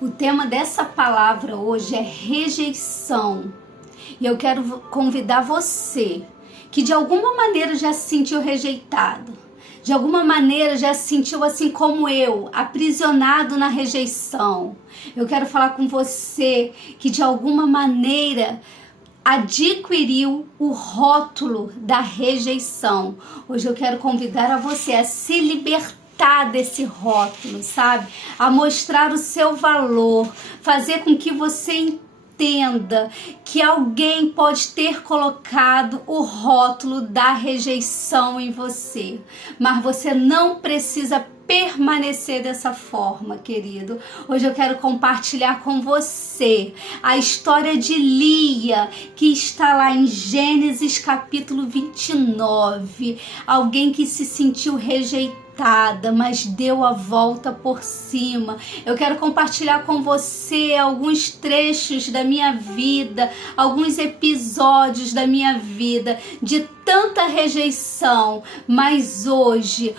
O tema dessa palavra hoje é rejeição. E eu quero convidar você que de alguma maneira já se sentiu rejeitado, de alguma maneira já se sentiu assim como eu, aprisionado na rejeição. Eu quero falar com você que de alguma maneira adquiriu o rótulo da rejeição. Hoje eu quero convidar a você a se libertar desse rótulo, sabe? A mostrar o seu valor, fazer com que você entenda que alguém pode ter colocado o rótulo da rejeição em você, mas você não precisa permanecer dessa forma, querido. Hoje eu quero compartilhar com você a história de Lia, que está lá em Gênesis capítulo 29. Alguém que se sentiu rejeitada, mas deu a volta por cima. Eu quero compartilhar com você alguns trechos da minha vida, alguns episódios da minha vida de tanta rejeição, mas hoje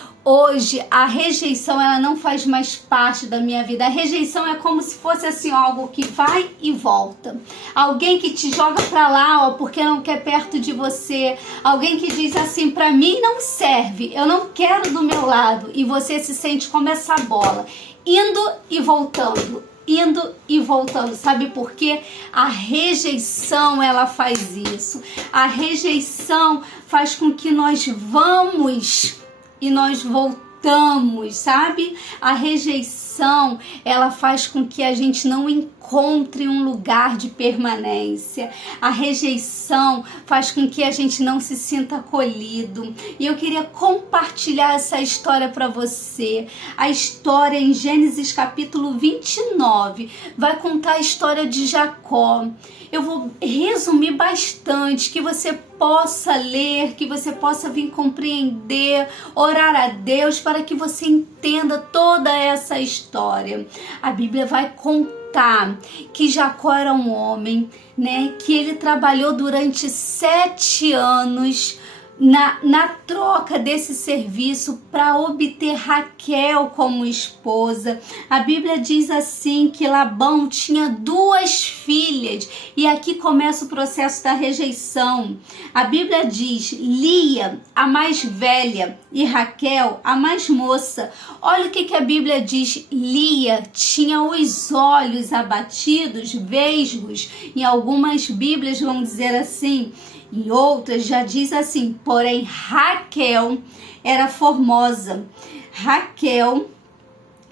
a rejeição ela não faz mais parte da minha vida. A rejeição é como se fosse assim, algo que vai e volta. Alguém que te joga pra lá, porque não quer perto de você. Alguém que diz assim, pra mim não serve, eu não quero do meu lado. E você se sente como essa bola, indo e voltando. Indo e voltando, sabe por quê? A rejeição ela faz isso. A rejeição faz com que nós vamos e nós voltamos, sabe? A rejeição ela faz com que a gente não encontre um lugar de permanência. A rejeição faz com que a gente não se sinta acolhido. E eu queria compartilhar essa história para você. A história em Gênesis capítulo 29 vai contar a história de Jacó. Eu vou resumir bastante, que você possa ler, que você possa vir compreender, orar a Deus para que você entenda toda essa história. A Bíblia vai contar que Jacó era um homem, né, que ele trabalhou durante 7 anos na troca desse serviço para obter Raquel como esposa. A Bíblia diz assim que Labão tinha 2 filhas e aqui começa o processo da rejeição. A Bíblia diz Lia, a mais velha, e Raquel, a mais moça. Olha o que a Bíblia diz. Lia tinha os olhos abatidos, vesgos. Em algumas Bíblias vão dizer assim, em outras já diz assim, porém Raquel era formosa. Raquel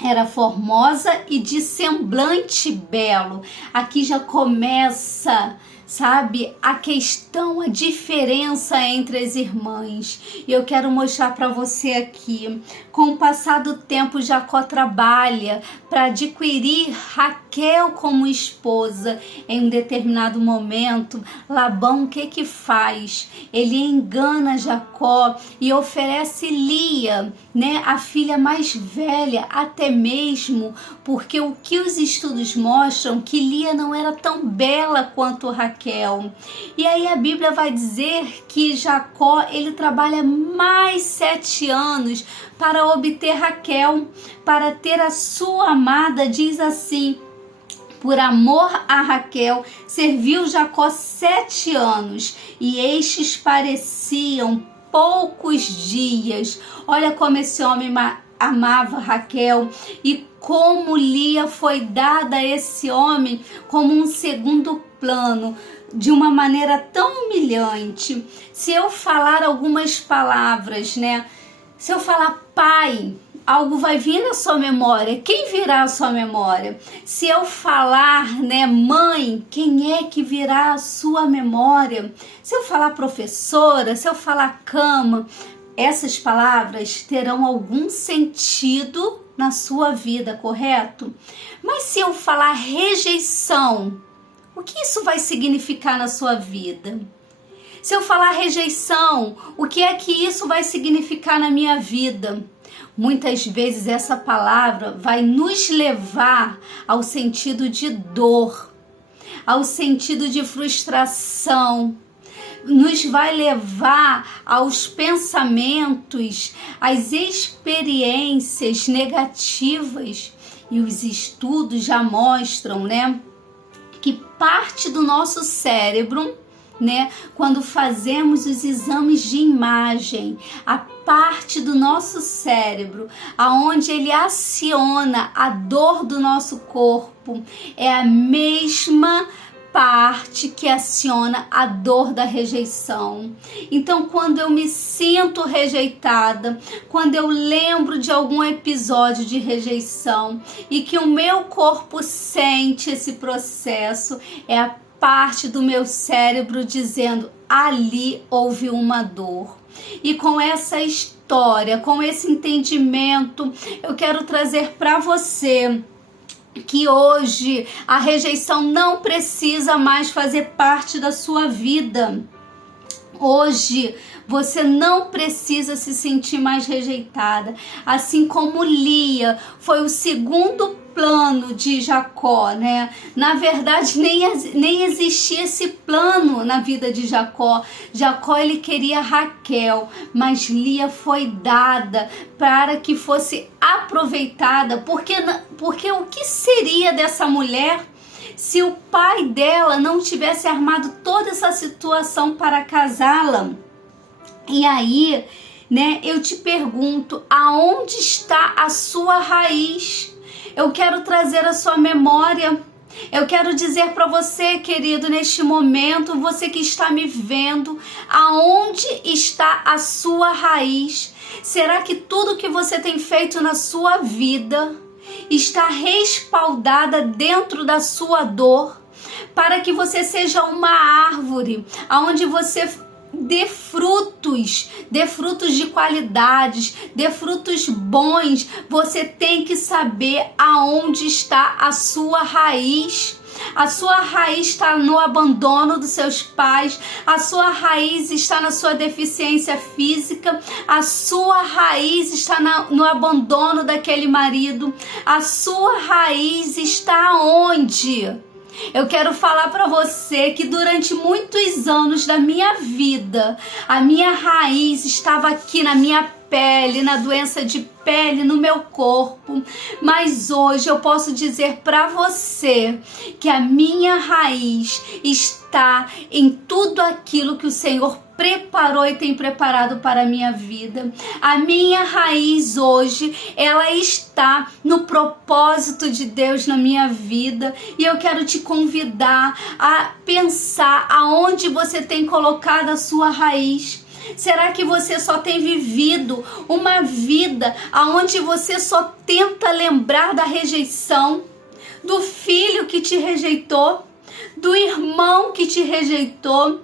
era formosa e de semblante belo. Aqui já começa, sabe, a questão, a diferença entre as irmãs. E eu quero mostrar para você aqui. Com o passar do tempo, Jacó trabalha para adquirir Raquel como esposa. Em um determinado momento, Labão o que faz? Ele engana Jacó e oferece Lia, né, a filha mais velha, até mesmo porque o que os estudos mostram que Lia não era tão bela quanto Raquel. E aí a Bíblia vai dizer que Jacó ele trabalha mais 7 anos para obter Raquel, para ter a sua amada. Diz assim, por amor a Raquel, serviu Jacó 7 anos, e estes pareciam poucos dias. Olha como esse homem amava Raquel e como Lia foi dada a esse homem como um segundo plano, de uma maneira tão humilhante. Se eu falar algumas palavras, né? Se eu falar pai, algo vai vir na sua memória. Quem virá à sua memória? Se eu falar, né, mãe, quem é que virá à sua memória? Se eu falar professora, se eu falar cama, essas palavras terão algum sentido na sua vida, correto? Mas se eu falar rejeição, o que isso vai significar na sua vida? Se eu falar rejeição, o que é que isso vai significar na minha vida? Muitas vezes essa palavra vai nos levar ao sentido de dor, ao sentido de frustração, nos vai levar aos pensamentos, às experiências negativas. E os estudos já mostram, né, que parte do nosso cérebro, né, quando fazemos os exames de imagem, a parte do nosso cérebro aonde ele aciona a dor do nosso corpo é a mesma parte que aciona a dor da rejeição. Então, quando eu me sinto rejeitada, quando eu lembro de algum episódio de rejeição e que o meu corpo sente esse processo, é a parte do meu cérebro dizendo: ali houve uma dor. E com essa história, com esse entendimento, eu quero trazer para você que hoje a rejeição não precisa mais fazer parte da sua vida. Hoje você não precisa se sentir mais rejeitada. Assim como Lia foi o segundo plano de Jacó, né? Na verdade, nem existia esse plano na vida de Jacó. Jacó, ele queria Raquel, mas Lia foi dada para que fosse aproveitada, porque o que seria dessa mulher se o pai dela não tivesse armado toda essa situação para casá-la? E aí, né, eu te pergunto, aonde está a sua raiz? Eu quero trazer a sua memória. Eu quero dizer para você, querido, neste momento, você que está me vendo, aonde está a sua raiz? Será que tudo que você tem feito na sua vida está respaldada dentro da sua dor, para que você seja uma árvore, aonde você dê frutos de qualidades, dê frutos bons? Você tem que saber aonde está a sua raiz. A sua raiz está no abandono dos seus pais, a sua raiz está na sua deficiência física, a sua raiz está no abandono daquele marido, a sua raiz está onde? Eu quero falar para você que durante muitos anos da minha vida, a minha raiz estava aqui na minha pele, na doença de pele, no meu corpo. Mas hoje eu posso dizer para você que a minha raiz está em tudo aquilo que o Senhor preparou e tem preparado para a minha vida. A minha raiz hoje, ela está no propósito de Deus na minha vida, e eu quero te convidar a pensar aonde você tem colocado a sua raiz. Será que você só tem vivido uma vida aonde você só tenta lembrar da rejeição, do filho que te rejeitou, do irmão que te rejeitou,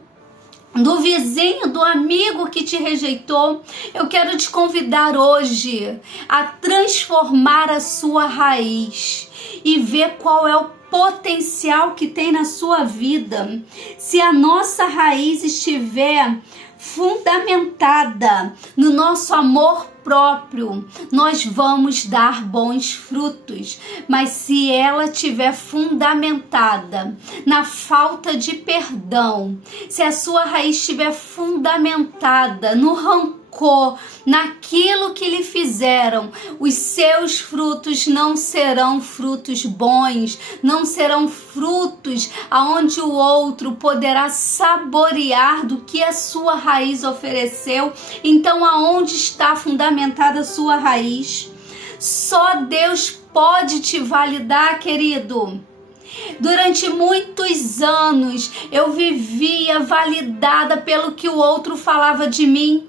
do vizinho, do amigo que te rejeitou? Eu quero te convidar hoje a transformar a sua raiz e ver qual é o potencial que tem na sua vida. Se a nossa raiz estiver fundamentada no nosso amor próprio, nós vamos dar bons frutos. Mas se ela estiver fundamentada na falta de perdão, se a sua raiz estiver fundamentada no rancor, naquilo que lhe fizeram, os seus frutos não serão frutos bons, não serão frutos aonde o outro poderá saborear do que a sua raiz ofereceu. Então, aonde está fundamentada a sua raiz? Só Deus pode te validar, querido. Durante muitos anos eu vivia validada pelo que o outro falava de mim.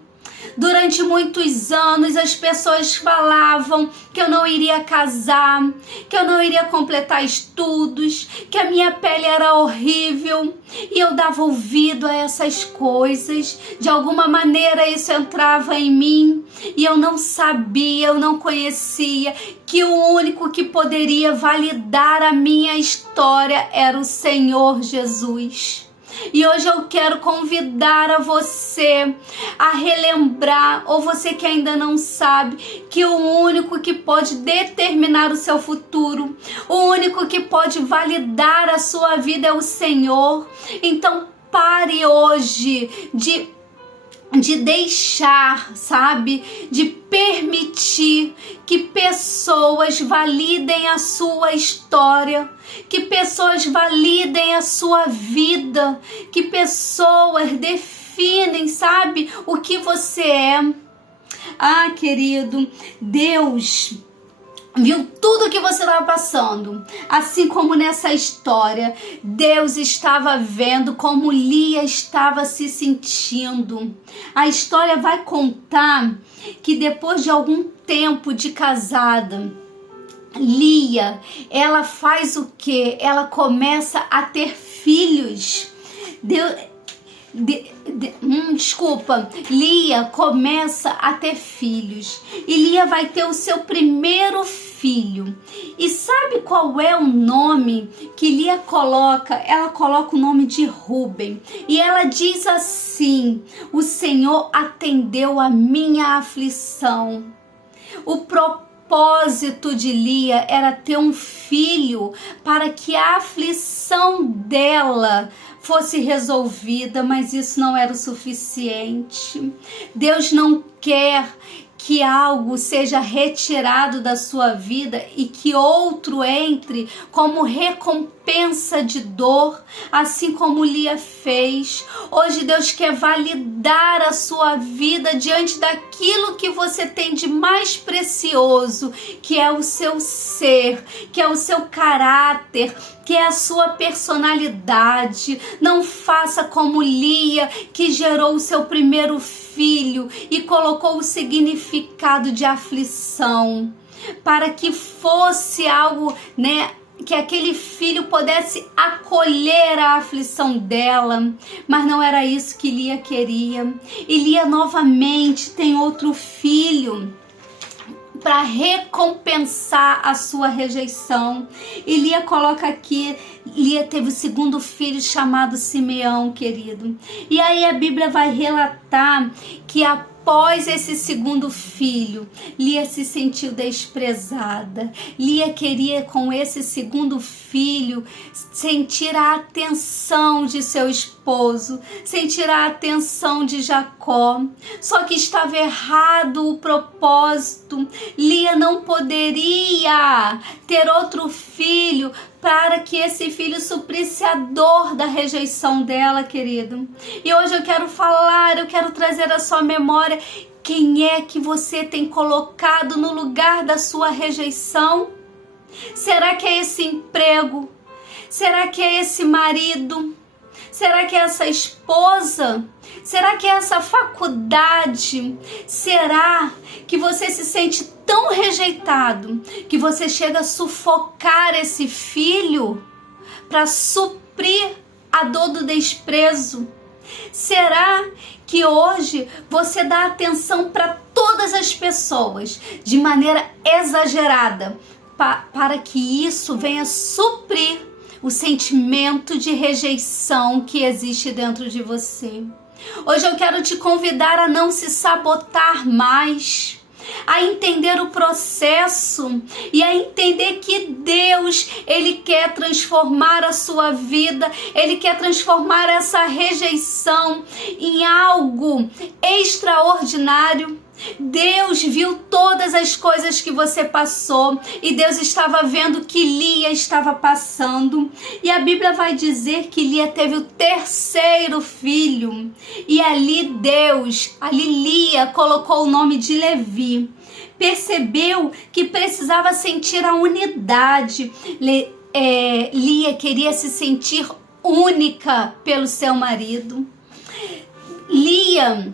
Durante muitos anos as pessoas falavam que eu não iria casar, que eu não iria completar estudos, que a minha pele era horrível, e eu dava ouvido a essas coisas. De alguma maneira isso entrava em mim e eu não sabia, eu não conhecia que o único que poderia validar a minha história era o Senhor Jesus. E hoje eu quero convidar a você a relembrar, ou você que ainda não sabe, que o único que pode determinar o seu futuro, o único que pode validar a sua vida é o Senhor. Então pare hoje de de deixar, sabe, de permitir que pessoas validem a sua história, que pessoas validem a sua vida, que pessoas definem, sabe, o que você é. Ah, querido, Deus viu tudo que você estava passando, assim como nessa história, Deus estava vendo como Lia estava se sentindo. A história vai contar que depois de algum tempo de casada, Lia, ela faz o quê? Ela começa a ter filhos. Lia começa a ter filhos e Lia vai ter o seu primeiro filho. E sabe qual é o nome que Lia coloca? Ela coloca o nome de Rúben e ela diz assim: o Senhor atendeu a minha aflição. O propósito de Lia era ter um filho para que a aflição dela fosse resolvida, mas isso não era o suficiente. Deus não quer que algo seja retirado da sua vida e que outro entre como recompensa de dor, assim como Lia fez. Hoje Deus quer validar a sua vida diante daquilo que você tem de mais precioso, que é o seu ser, que é o seu caráter, que é a sua personalidade. Não faça como Lia, que gerou o seu primeiro filho e colocou o significado de aflição, para que fosse algo, né, que aquele filho pudesse acolher a aflição dela, mas não era isso que Lia queria. E Lia novamente tem outro filho para recompensar a sua rejeição. E Lia coloca aqui, Lia teve o segundo filho chamado Simeão, querido. E aí a Bíblia vai relatar que após esse segundo filho, Lia se sentiu desprezada. Lia queria com esse segundo filho sentir a atenção de seu esposo, sentir a atenção de Jacó. Só que estava errado o propósito. Lia não poderia ter outro filho para que esse filho suprisse a dor da rejeição dela, querido. E hoje eu quero trazer à sua memória quem é que você tem colocado no lugar da sua rejeição. Será que é esse emprego? Será que é esse marido? Será que é essa esposa? Será que é essa faculdade? Será que você se sente tão rejeitado que você chega a sufocar esse filho para suprir a dor do desprezo? Será que hoje você dá atenção para todas as pessoas de maneira exagerada para que isso venha suprir o sentimento de rejeição que existe dentro de você? Hoje eu quero te convidar a não se sabotar mais, a entender o processo e a entender que Deus, Ele quer transformar a sua vida, Ele quer transformar essa rejeição em algo extraordinário. Deus viu todas as coisas que você passou e Deus estava vendo que Lia estava passando. E a Bíblia vai dizer que Lia teve o terceiro filho e ali Lia colocou o nome de Levi. Percebeu que precisava sentir a unidade. Lia queria se sentir única pelo seu marido. Lia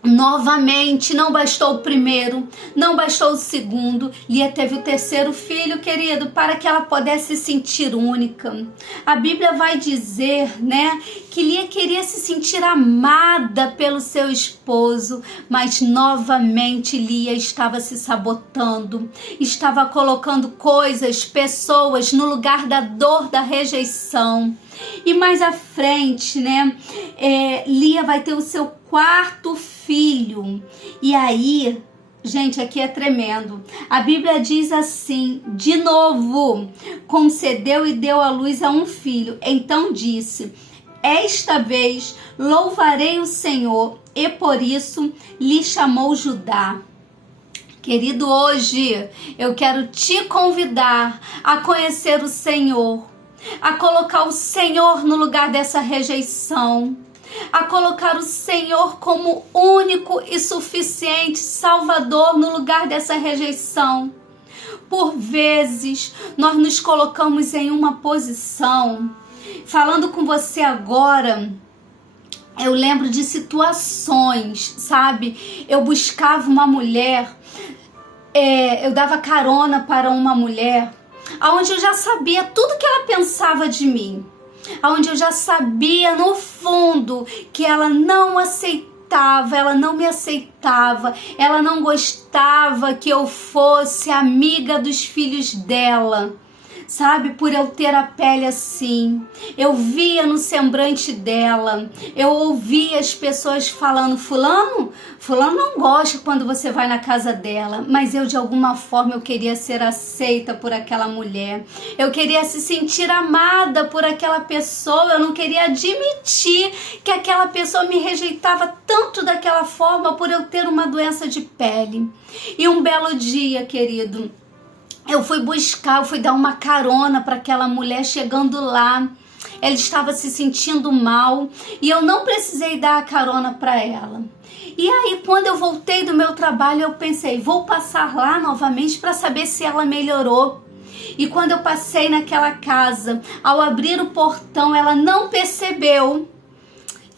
novamente, não bastou o primeiro, não bastou o segundo, Lia teve o terceiro filho, querido, para que ela pudesse se sentir única. A Bíblia vai dizer, né, que Lia queria se sentir amada pelo seu esposo, mas novamente Lia estava se sabotando, estava colocando coisas, pessoas no lugar da dor da rejeição. E mais à frente, né, Lia vai ter o seu quarto filho. E aí, gente, aqui é tremendo. A Bíblia diz assim, de novo, concedeu e deu à luz a um filho. Então disse, esta vez louvarei o Senhor, e por isso lhe chamou Judá. Querido, hoje eu quero te convidar a conhecer o Senhor, a colocar o Senhor no lugar dessa rejeição, a colocar o Senhor como único e suficiente Salvador no lugar dessa rejeição. Por vezes, nós nos colocamos em uma posição. Falando com você agora, eu lembro de situações, sabe? Eu buscava uma mulher, eu dava carona para uma mulher, onde eu já sabia tudo que ela pensava de mim, onde eu já sabia no fundo que ela não aceitava, ela não me aceitava, ela não gostava que eu fosse amiga dos filhos dela, sabe? Por eu ter a pele assim, eu via no semblante dela, eu ouvia as pessoas falando, fulano não gosta quando você vai na casa dela, mas eu de alguma forma eu queria ser aceita por aquela mulher, eu queria se sentir amada por aquela pessoa, eu não queria admitir que aquela pessoa me rejeitava tanto daquela forma por eu ter uma doença de pele. E um belo dia, querido, eu fui dar uma carona para aquela mulher. Chegando lá, ela estava se sentindo mal e eu não precisei dar a carona para ela. E aí, quando eu voltei do meu trabalho, eu pensei, vou passar lá novamente para saber se ela melhorou. E quando eu passei naquela casa, ao abrir o portão, ela não percebeu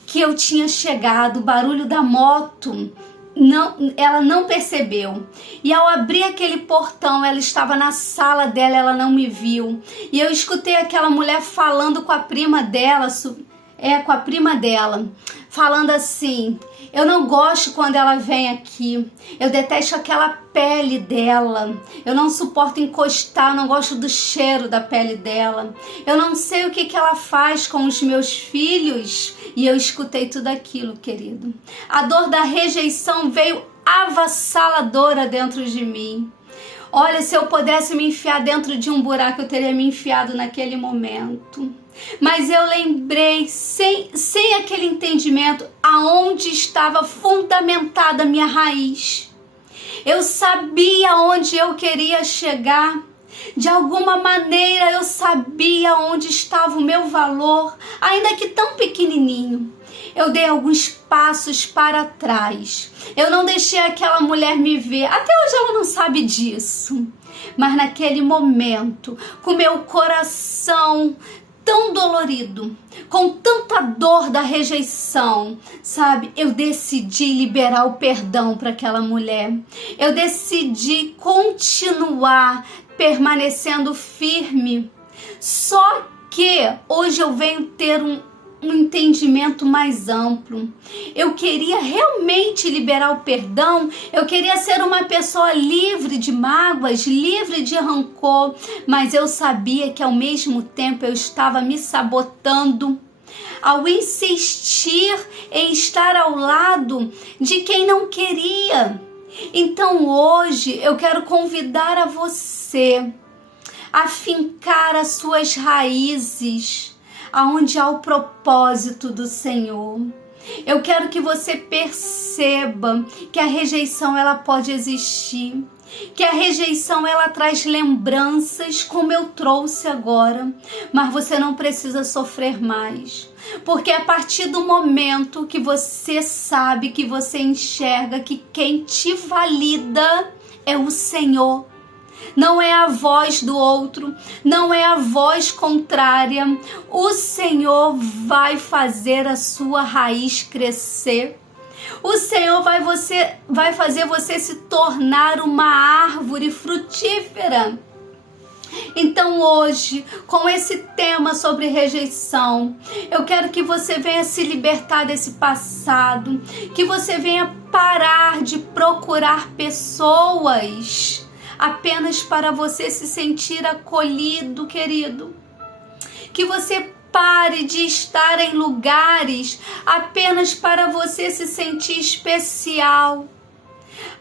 que eu tinha chegado, o barulho da moto. Ela não percebeu. E ao abrir aquele portão, ela estava na sala dela, ela não me viu. E eu escutei aquela mulher falando com a prima dela, falando assim, eu não gosto quando ela vem aqui, eu detesto aquela pele dela, eu não suporto encostar, eu não gosto do cheiro da pele dela, eu não sei o que ela faz com os meus filhos. E eu escutei tudo aquilo, querido. A dor da rejeição veio avassaladora dentro de mim. Olha, se eu pudesse me enfiar dentro de um buraco, eu teria me enfiado naquele momento. Mas eu lembrei, sem aquele entendimento, aonde estava fundamentada a minha raiz. Eu sabia onde eu queria chegar. De alguma maneira eu sabia onde estava o meu valor, ainda que tão pequenininho. Eu dei alguns passos para trás. Eu não deixei aquela mulher me ver. Até hoje ela não sabe disso. Mas naquele momento, com meu coração tão dolorido, com tanta dor da rejeição, sabe? Eu decidi liberar o perdão para aquela mulher. Eu decidi continuar permanecendo firme. Só que hoje eu venho ter um entendimento mais amplo. Eu queria realmente liberar o perdão, eu queria ser uma pessoa livre de mágoas, livre de rancor, mas eu sabia que ao mesmo tempo eu estava me sabotando ao insistir em estar ao lado de quem não queria. Então hoje eu quero convidar a você a fincar as suas raízes aonde há o propósito do Senhor. Eu quero que você perceba que a rejeição ela pode existir, que a rejeição ela traz lembranças como eu trouxe agora, mas você não precisa sofrer mais, porque a partir do momento que você sabe, que você enxerga que quem te valida é o Senhor, não é a voz do outro, não é a voz contrária. O Senhor vai fazer a sua raiz crescer. O Senhor vai fazer você se tornar uma árvore frutífera. Então hoje, com esse tema sobre rejeição, eu quero que você venha se libertar desse passado, que você venha parar de procurar pessoas apenas para você se sentir acolhido, querido. Que você pare de estar em lugares apenas para você se sentir especial.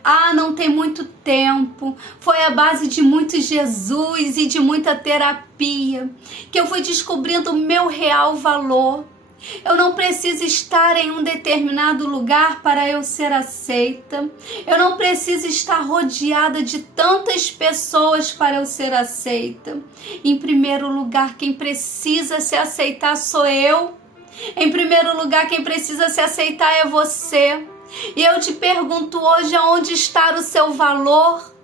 Ah, não tem muito tempo, foi a base de muito Jesus e de muita terapia que eu fui descobrindo o meu real valor. Eu não preciso estar em um determinado lugar para eu ser aceita. Eu não preciso estar rodeada de tantas pessoas para eu ser aceita. Em primeiro lugar, quem precisa se aceitar sou eu. Em primeiro lugar, quem precisa se aceitar é você. E eu te pergunto hoje, aonde está o seu valor?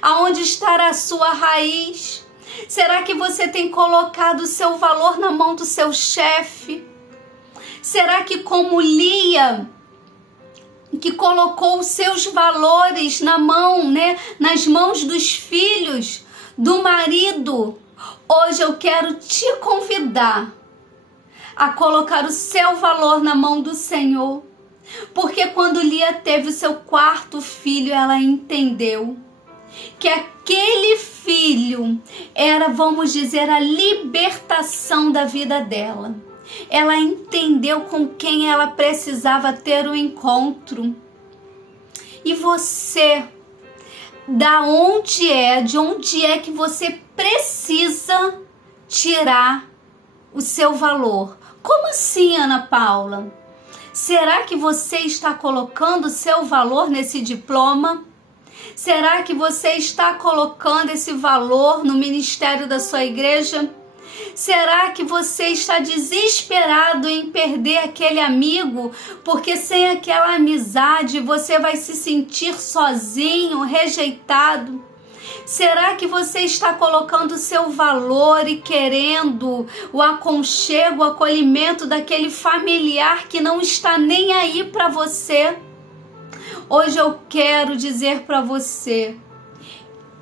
Aonde está a sua raiz? Será que você tem colocado o seu valor na mão do seu chefe? Será que, como Lia, que colocou os seus valores na mão, nas mãos dos filhos, do marido, hoje eu quero te convidar a colocar o seu valor na mão do Senhor. Porque quando Lia teve o seu quarto filho, ela entendeu que aquele filho era, vamos dizer, a libertação da vida dela. Ela entendeu com quem ela precisava ter um encontro. E você, de onde é que você precisa tirar o seu valor? Como assim, Ana Paula? Será que você está colocando o seu valor nesse diploma? Será que você está colocando esse valor no ministério da sua igreja? Será que você está desesperado em perder aquele amigo? Porque sem aquela amizade você vai se sentir sozinho, rejeitado? Será que você está colocando o seu valor e querendo o aconchego, o acolhimento daquele familiar que não está nem aí para você? Hoje eu quero dizer para você,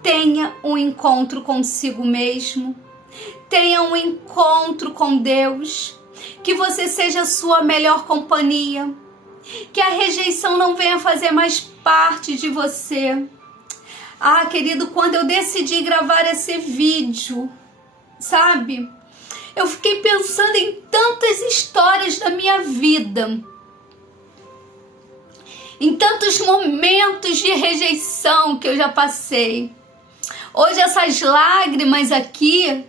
tenha um encontro consigo mesmo, tenha um encontro com Deus, que você seja a sua melhor companhia, que a rejeição não venha fazer mais parte de você. Ah, querido, quando eu decidi gravar esse vídeo, sabe? Eu fiquei pensando em tantas histórias da minha vida, em tantos momentos de rejeição que eu já passei. Hoje essas lágrimas aqui,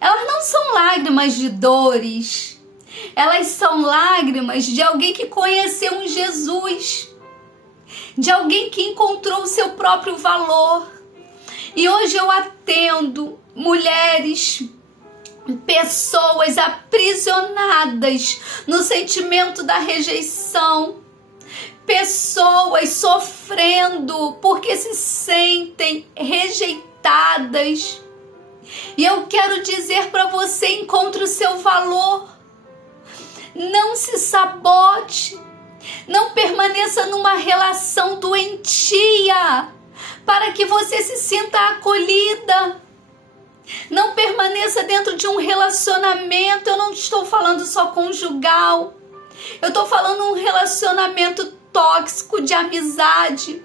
elas não são lágrimas de dores, elas são lágrimas de alguém que conheceu um Jesus, de alguém que encontrou o seu próprio valor. E hoje eu atendo mulheres, pessoas aprisionadas no sentimento da rejeição, pessoas sofrendo porque se sentem rejeitadas. E eu quero dizer para você, encontre o seu valor. Não se sabote. Não permaneça numa relação doentia para que você se sinta acolhida. Não permaneça dentro de um relacionamento. Eu não estou falando só conjugal. Eu estou falando um relacionamento tóxico de amizade,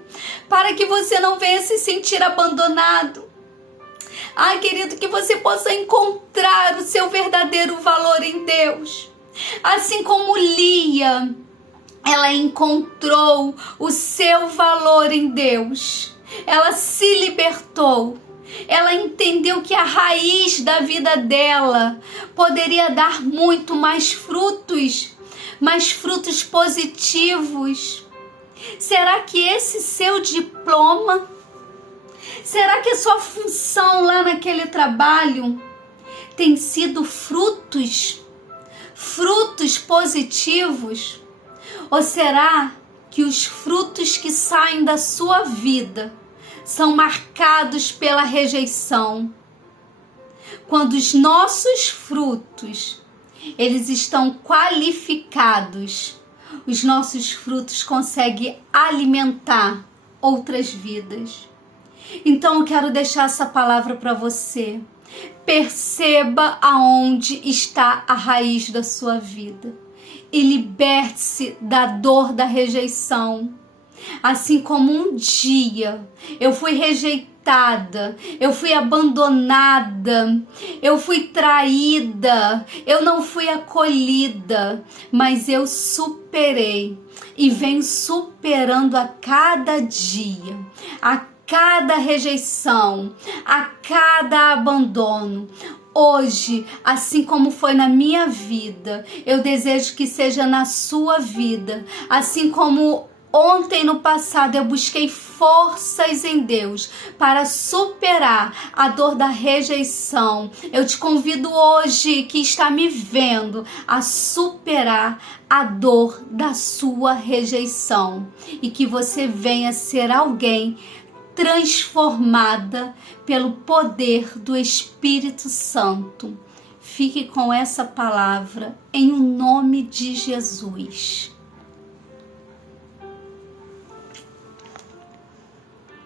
para que você não venha se sentir abandonado. Ah, querido, que você possa encontrar o seu verdadeiro valor em Deus. Assim como Lia, ela encontrou o seu valor em Deus. Ela se libertou. Ela entendeu que a raiz da vida dela poderia dar muito mais frutos positivos. Será que esse seu diploma, será que a sua função lá naquele trabalho tem sido frutos positivos? Ou será que os frutos que saem da sua vida são marcados pela rejeição? Quando os nossos frutos, eles estão qualificados, os nossos frutos conseguem alimentar outras vidas. Então eu quero deixar essa palavra para você. Perceba aonde está a raiz da sua vida e liberte-se da dor da rejeição. Assim como um dia eu fui rejeitada, eu fui abandonada, eu fui traída, eu não fui acolhida, mas eu superei e venho superando a cada dia, a cada rejeição, a cada abandono. hoje, assim como foi na minha vida, eu desejo que seja na sua vida, assim como ontem no passado eu busquei forças em Deus para superar a dor da rejeição. Eu te convido hoje, que está me vendo, a superar a dor da sua rejeição e que você venha ser alguém transformada pelo poder do Espírito Santo. Fique com essa palavra em nome de Jesus.